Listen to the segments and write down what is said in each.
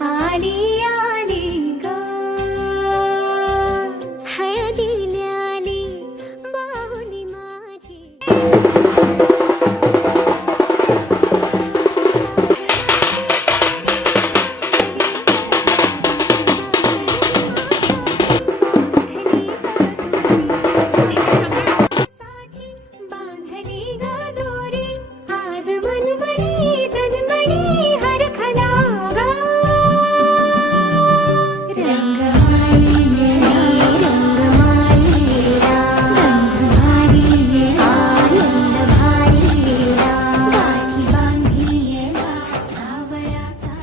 आली आली ग हळदीला आली बाहुली माझी बांधली ग दोरी आज मनमणी तन्मणी हरखला ग रंगमाळी रंगमाळी रंगभारी आनंद भारी गाठी बांधी सावळाचा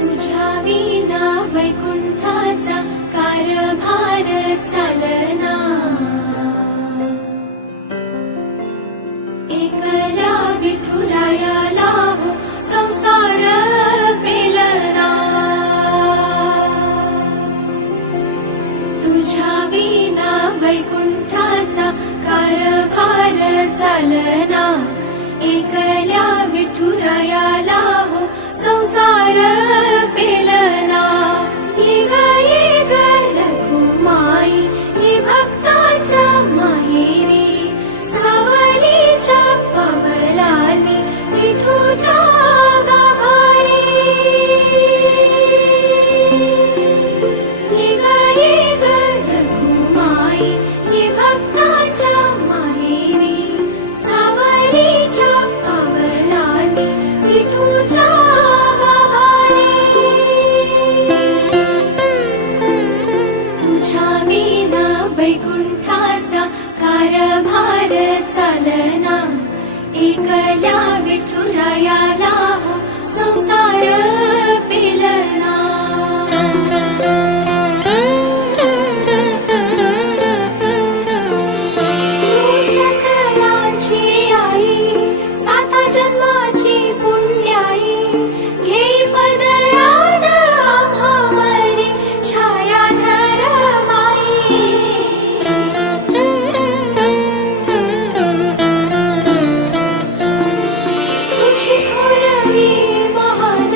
तुझ्या विना वैकुंठाचा कारभार चालना एकला विठुरायाला हो संसार पेलना तुझ्या विना वैकुंठाचा कारभार चालना एकल्या विठुरायाला हो संसार पेलना ये ग रघुमाई ही भक्ताच्या माहेरी सावलीच्या पवलानी विठूच्या गाभारी ये ग रघुमाई ही भक्ताच्या माहेरी सावलीच्या पवलानी विठूच्या वैकुंठाचा कारभार चालना एकल्या विठुरायाला हो संसार पेलना सकलांची आई साता जन्माची पुण्याई घेई पदरात आम्हावरी छायाधर माई तुझी थोरवी महान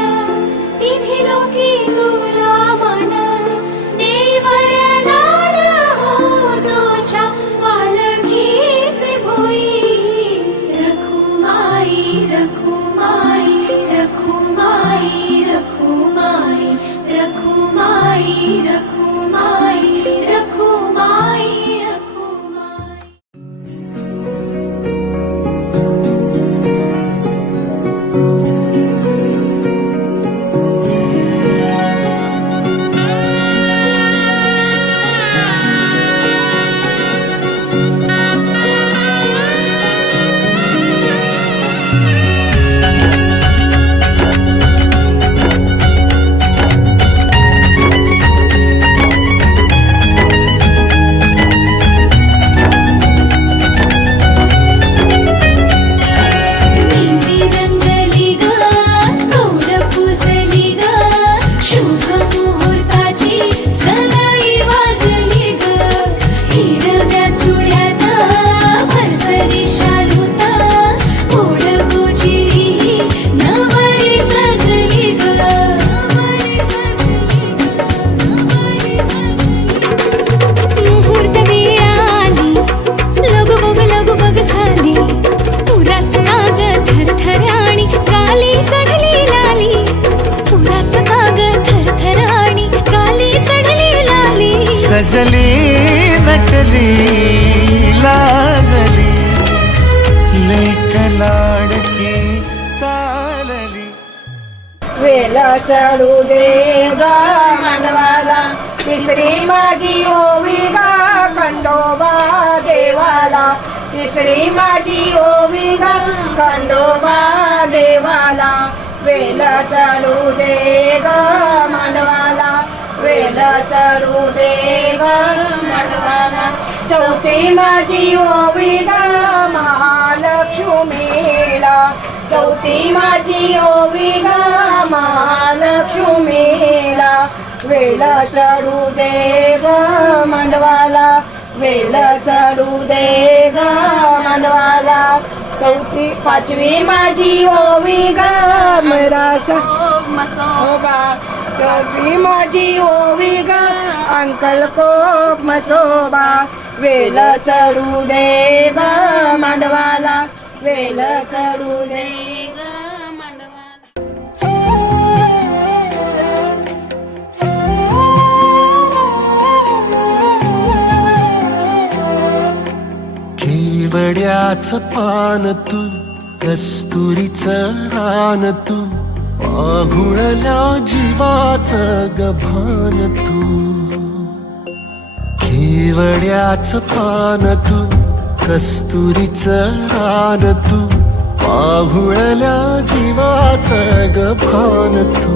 लाजली लेक लाडकी चालली. वेल चढू दे ग मानवाला तिसरी माझी ओवी गा खंडोबा देवाला. तिसरी माझी ओवी गा खंडोबा देवाला. वेल चढू दे ग मानवाला वेल चढू दे ग मानवाला. चौथी माझी ओवी गा महालक्ष्मीला. चौथी माझी ओवी गा महालक्ष्मीला. वेल चढू दे ग मांडवाला वेल चढू दे ग मांडवाला. चौथी पाचवी माझी ओवी ग मसोबा. चौथी माझी ओवी ग अंकल कोप मसोबा. वेल चढू दे ग मांडवाला वेल चढू दे ग मांडवाला. केवड्याच पान तू कस्तुरीचं रान तू आघुळल्या जीवाचं गभान तू. केवड्याच पान तू कस्तुरीचं रान तू पाहुळल्या जीवाचं गभान तू.